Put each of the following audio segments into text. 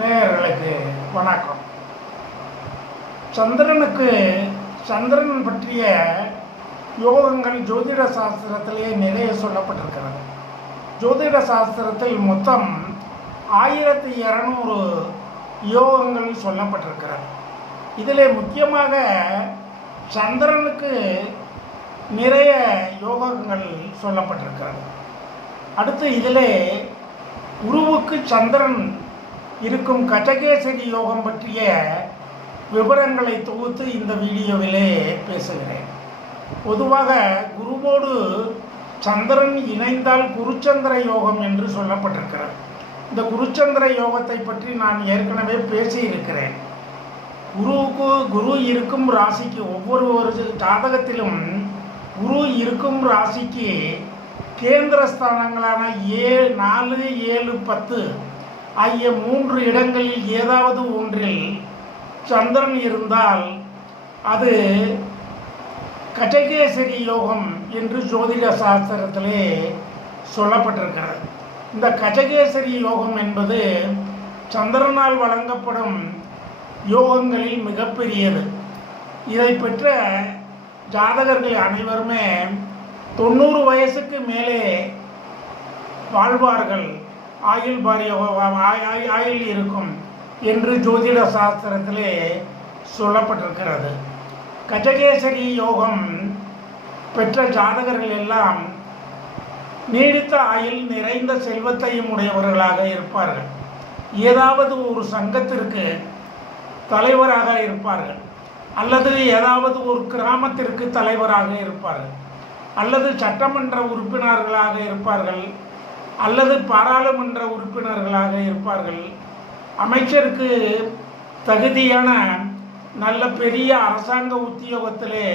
நேயர்களுக்கு வணக்கம். சந்திரன் பற்றிய யோகங்கள் ஜோதிட சாஸ்திரத்திலே நிறைய சொல்லப்பட்டிருக்கிறது. ஜோதிட சாஸ்திரத்தில் மொத்தம் 1200 யோகங்கள் சொல்லப்பட்டிருக்கிறது. இதில் முக்கியமாக சந்திரனுக்கு நிறைய யோகங்கள் சொல்லப்பட்டிருக்கிறது. அடுத்து இதிலே குருவுக்கு சந்திரன் இருக்கும் கஜகேசரி யோகம் பற்றிய விவரங்களை தொகுத்து இந்த வீடியோவிலே பேசுகிறேன். பொதுவாக குருவோடு சந்திரன் இணைந்தால் குருச்சந்திர யோகம் என்று சொல்லப்பட்டிருக்கிறது. இந்த குருச்சந்திர யோகத்தை பற்றி நான் ஏற்கனவே பேசியிருக்கிறேன். குரு இருக்கும் ராசிக்கு ஒவ்வொரு ஜாதகத்திலும் குரு இருக்கும் ராசிக்கு கேந்திர ஸ்தானங்களான 4, 7, 10 ஆகிய 3 இடங்களில் ஏதாவது ஒன்றில் சந்திரன் இருந்தால் அது கஜகேசரி யோகம் என்று ஜோதிட சாஸ்திரத்திலே சொல்லப்பட்டிருக்கிறது. இந்த கஜகேசரி யோகம் என்பது சந்திரனால் வழங்கப்படும் யோகங்களில் மிகப்பெரியது. இதை பெற்ற ஜாதகர்கள் அனைவருமே 90 வயசுக்கு மேலே வாழ்வார்கள், ஆயுள் இருக்கும் என்று ஜோதிட சாஸ்திரத்திலே சொல்லப்பட்டிருக்கிறது. கஜகேசரி யோகம் பெற்ற ஜாதகர்கள் எல்லாம் நீடித்த ஆயுள், நிறைந்த செல்வத்தையும் உடையவர்களாக இருப்பார்கள். ஏதாவது ஒரு சங்கத்திற்கு தலைவராக இருப்பார்கள், அல்லது ஏதாவது ஒரு கிராமத்திற்கு தலைவராக இருப்பார்கள், அல்லது சட்டமன்ற உறுப்பினர்களாக இருப்பார்கள், அல்லது பாராளுமன்ற உறுப்பினர்களாக இருப்பார்கள், அமைச்சருக்கு தகுதியான நல்ல பெரிய அரசாங்க உத்தியோகத்திலே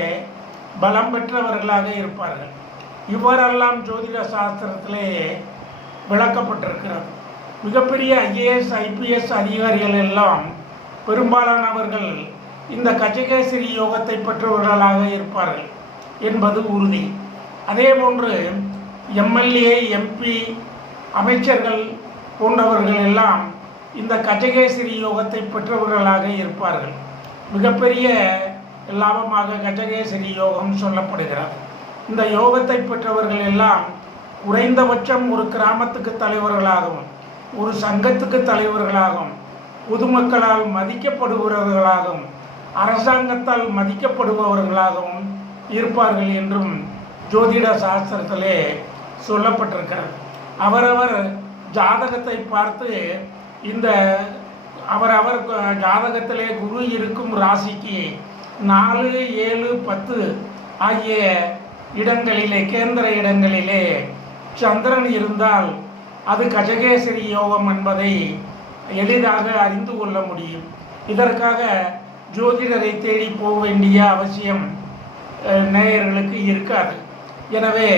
பலம் பெற்றவர்களாக இருப்பார்கள். இவ்வாறெல்லாம் ஜோதிட சாஸ்திரத்திலே விளக்கப்பட்டிருக்கிறது. மிகப்பெரிய IAS, IPS அதிகாரிகள் எல்லாம் பெரும்பாலானவர்கள் இந்த கஜகேசரி யோகத்தை பெற்றவர்களாக இருப்பார்கள் என்பது உறுதி. அதே போன்று MLA, MP, அமைச்சர்கள் போன்றவர்கள் எல்லாம் இந்த கஜகேசரி யோகத்தை பெற்றவர்களாக இருப்பார்கள். மிகப்பெரிய லாபமாக கஜகேசரி யோகம் சொல்லப்படுகிறது. இந்த யோகத்தை பெற்றவர்கள் எல்லாம் குறைந்தபட்சம் ஒரு கிராமத்துக்கு தலைவர்களாகவும், ஒரு சங்கத்துக்கு தலைவர்களாகவும், பொதுமக்களால் மதிக்கப்படுபவர்களாகவும், அரசாங்கத்தால் மதிக்கப்படுபவர்களாகவும் இருப்பார்கள் என்றும் ஜோதிட சாஸ்திரத்திலே சொல்லப்பட்டிருக்கிறது. அவரவர் ஜாதகத்தை பார்த்து இந்த அவரவர் ஜாதகத்திலே குரு இருக்கும் ராசிக்கு 4, 7, 10 ஆகிய இடங்களிலே, கேந்திர இடங்களிலே சந்திரன் இருந்தால் அது கஜகேசரி யோகம் என்பதை எளிதாக அறிந்து கொள்ள முடியும். இதற்காக ஜோதிடரை தேடி போக வேண்டிய அவசியம் நேயர்களுக்கு இருக்காது. எனவே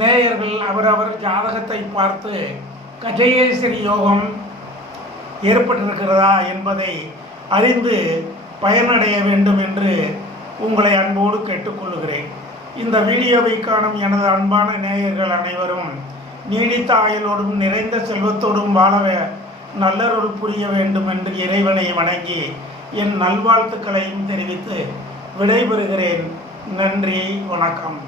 நேயர்கள் அவரவர் ஜாதகத்தை பார்த்து கஜகேசரி யோகம் ஏற்பட்டிருக்கிறதா என்பதை அறிந்து பயனடைய வேண்டும் என்று உங்களை அன்போடு கேட்டுக்கொள்கிறேன். இந்த வீடியோவை காணும் எனது அன்பான நேயர்கள் அனைவரும் நீடித்த ஆயுளோடும் நிறைந்த செல்வத்தோடும் வாழ நல்லருள் புரிய வேண்டும் என்று இறைவனை வணங்கி என் நல்வாழ்த்துக்களையும் தெரிவித்து விடைபெறுகிறேன். நன்றி, வணக்கம்.